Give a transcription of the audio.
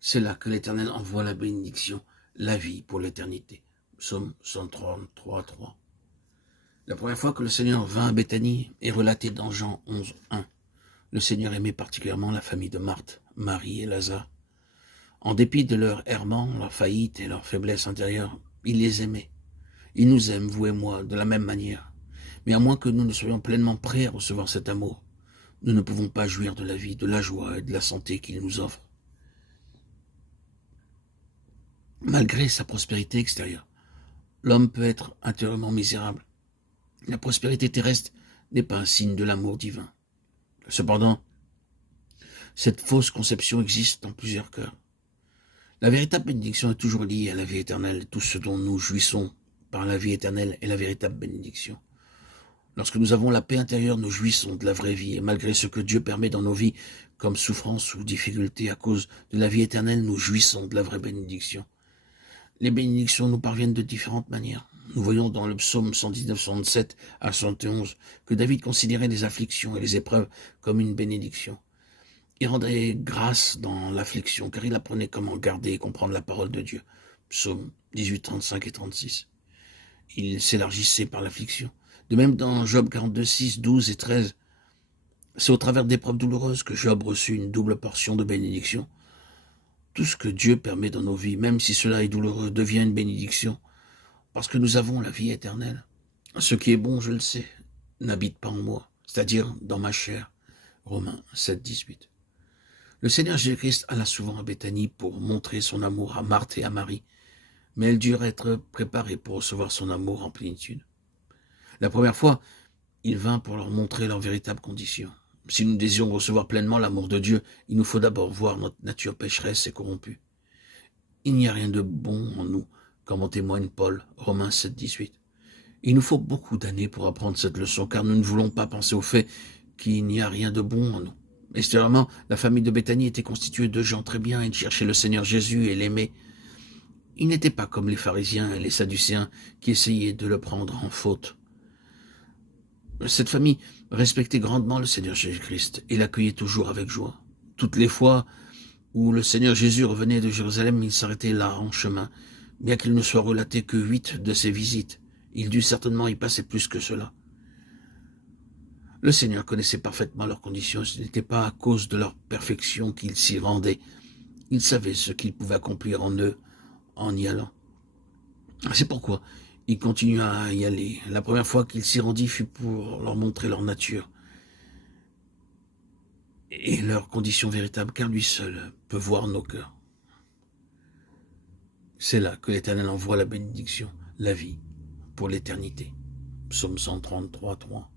C'est là que l'Éternel envoie la bénédiction, la vie pour l'éternité. Psaume 133, 3. La première fois que le Seigneur vint à Béthanie est relatée dans Jean 11, 1. Le Seigneur aimait particulièrement la famille de Marthe, Marie et Lazare. En dépit de leur errement, leur faillite et leur faiblesse intérieure, il les aimait. Il nous aime, vous et moi, de la même manière. Mais à moins que nous ne soyons pleinement prêts à recevoir cet amour, nous ne pouvons pas jouir de la vie, de la joie et de la santé qu'il nous offre. Malgré sa prospérité extérieure, l'homme peut être intérieurement misérable. La prospérité terrestre n'est pas un signe de l'amour divin. Cependant, cette fausse conception existe dans plusieurs cœurs. La véritable bénédiction est toujours liée à la vie éternelle. Tout ce dont nous jouissons par la vie éternelle est la véritable bénédiction. Lorsque nous avons la paix intérieure, nous jouissons de la vraie vie. Et malgré ce que Dieu permet dans nos vies, comme souffrance ou difficulté à cause de la vie éternelle, nous jouissons de la vraie bénédiction. Les bénédictions nous parviennent de différentes manières. Nous voyons dans le psaume 119, 107 à 111 que David considérait les afflictions et les épreuves comme une bénédiction. Il rendait grâce dans l'affliction, car il apprenait comment garder et comprendre la parole de Dieu. Psaume 18, 35 et 36. Il s'élargissait par l'affliction. De même dans Job 42, 6, 12 et 13. C'est au travers d'épreuves douloureuses que Job reçut une double portion de bénédiction. Tout ce que Dieu permet dans nos vies, même si cela est douloureux, devient une bénédiction, parce que nous avons la vie éternelle. Ce qui est bon, je le sais, n'habite pas en moi, c'est-à-dire dans ma chair. Romains 7, 18. Le Seigneur Jésus-Christ alla souvent à Béthanie pour montrer son amour à Marthe et à Marie, mais elles durent être préparées pour recevoir son amour en plénitude. La première fois, il vint pour leur montrer leur véritable condition. Si nous désirons recevoir pleinement l'amour de Dieu, il nous faut d'abord voir notre nature pécheresse et corrompue. Il n'y a rien de bon en nous, comme en témoigne Paul, Romains 7, 18. Il nous faut beaucoup d'années pour apprendre cette leçon, car nous ne voulons pas penser au fait qu'il n'y a rien de bon en nous. Extérieurement, la famille de Béthanie était constituée de gens très bien, ils cherchaient le Seigneur Jésus et l'aimaient. Ils n'étaient pas comme les pharisiens et les sadducéens qui essayaient de le prendre en faute. Cette famille respectait grandement le Seigneur Jésus-Christ et l'accueillait toujours avec joie. Toutes les fois où le Seigneur Jésus revenait de Jérusalem, il s'arrêtait là en chemin, bien qu'il ne soit relaté que 8 de ses visites. Il dut certainement y passer plus que cela. Le Seigneur connaissait parfaitement leurs conditions, ce n'était pas à cause de leur perfection qu'il s'y rendait. Il savait ce qu'il pouvait accomplir en eux en y allant. C'est pourquoi il continua à y aller. La première fois qu'il s'y rendit fut pour leur montrer leur nature et leurs conditions véritables, car lui seul peut voir nos cœurs. C'est là que l'Éternel envoie la bénédiction, la vie, pour l'éternité. Psaume 133, 3.